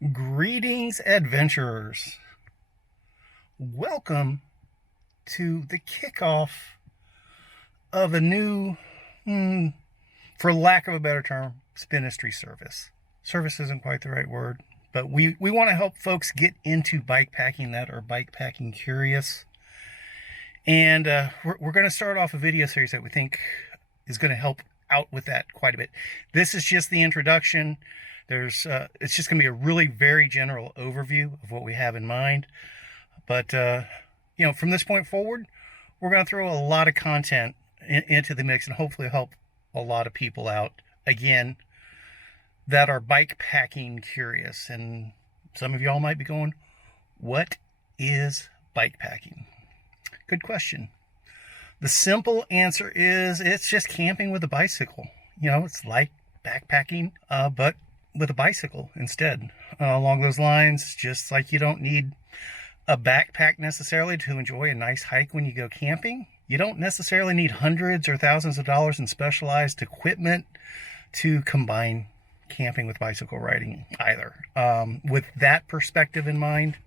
Greetings, adventurers. Welcome to the kickoff of a new, for lack of a better term, Spinistry service. Service isn't quite the right word, but we want to help folks get into bikepacking that are bikepacking curious. And we're going to start off a video series that we think is going to help out with that quite a bit. This is just the introduction. It's just going to be a really very general overview of what we have in mind. But, from this point forward, we're going to throw a lot of content into the mix and hopefully help a lot of people out, again, that are bikepacking curious. And some of y'all might be going, what is bikepacking? Good question. The simple answer is it's just camping with a bicycle. It's like backpacking, but with a bicycle instead. Along those lines, just like you don't need a backpack necessarily to enjoy a nice hike when you go camping, you don't necessarily need hundreds or thousands of dollars in specialized equipment to combine camping with bicycle riding either. With that perspective in mind,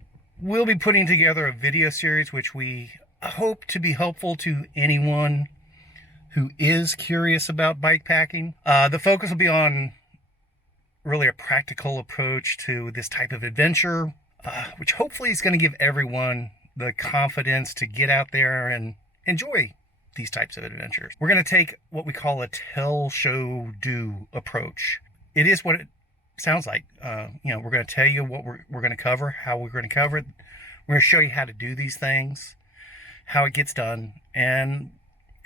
we'll be putting together a video series which we hope to be helpful to anyone who is curious about bikepacking. The focus will be on really a practical approach to this type of adventure, which hopefully is going to give everyone the confidence to get out there and enjoy these types of adventures. We're going to take what we call a tell, show, do approach. It is what it sounds like. We're going to tell you what we're going to cover, how we're going to cover it. We're going to show you how to do these things, how it gets done, and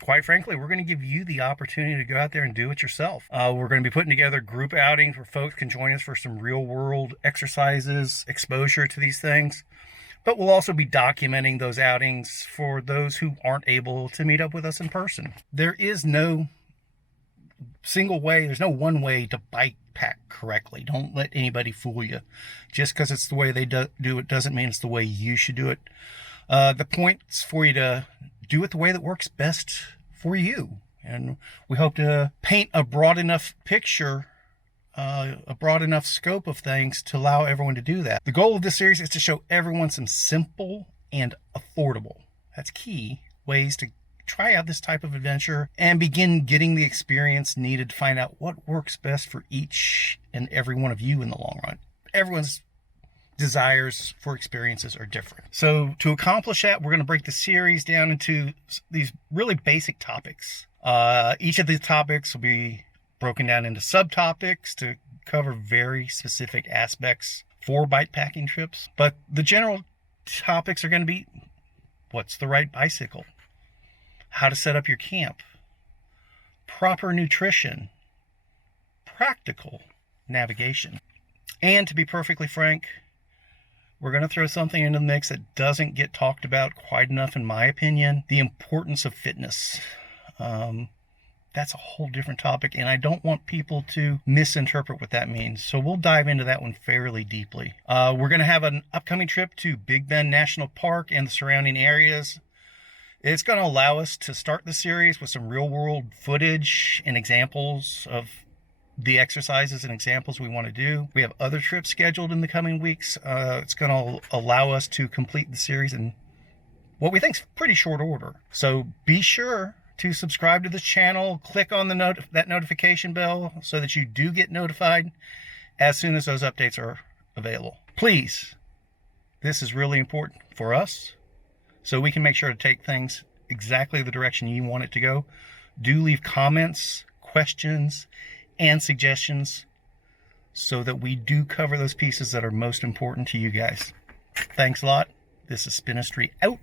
quite frankly, we're going to give you the opportunity to go out there and do it yourself. We're going to be putting together group outings where folks can join us for some real-world exercises, exposure to these things. But we'll also be documenting those outings for those who aren't able to meet up with us in person. There is no single way, there's no one way to bikepack correctly. Don't let anybody fool you. Just because it's the way they do it doesn't mean it's the way you should do it. The point's for you to do it the way that works best for you. And we hope to paint a broad enough picture, a broad enough scope of things to allow everyone to do that. The goal of this series is to show everyone some simple and affordable, that's key, ways to try out this type of adventure and begin getting the experience needed to find out what works best for each and every one of you in the long run. Everyone's desires for experiences are different. So to accomplish that, we're going to break the series down into these really basic topics. Each of these topics will be broken down into subtopics to cover very specific aspects for bikepacking trips. But the general topics are going to be: what's the right bicycle? How to set up your camp? Proper nutrition? Practical navigation? And to be perfectly frank, we're going to throw something into the mix that doesn't get talked about quite enough, in my opinion: the importance of fitness. That's a whole different topic, and I don't want people to misinterpret what that means. So we'll dive into that one fairly deeply. We're going to have an upcoming trip to Big Bend National Park and the surrounding areas. It's going to allow us to start the series with some real-world footage and examples of the exercises and examples we want to do. We have other trips scheduled in the coming weeks. It's going to allow us to complete the series in what we think is pretty short order. So be sure to subscribe to this channel, click on that notification bell so that you do get notified as soon as those updates are available. Please, this is really important for us, so we can make sure to take things exactly the direction you want it to go. Do leave comments, questions, and suggestions so that we do cover those pieces that are most important to you guys. Thanks a lot. This is Spinistry out.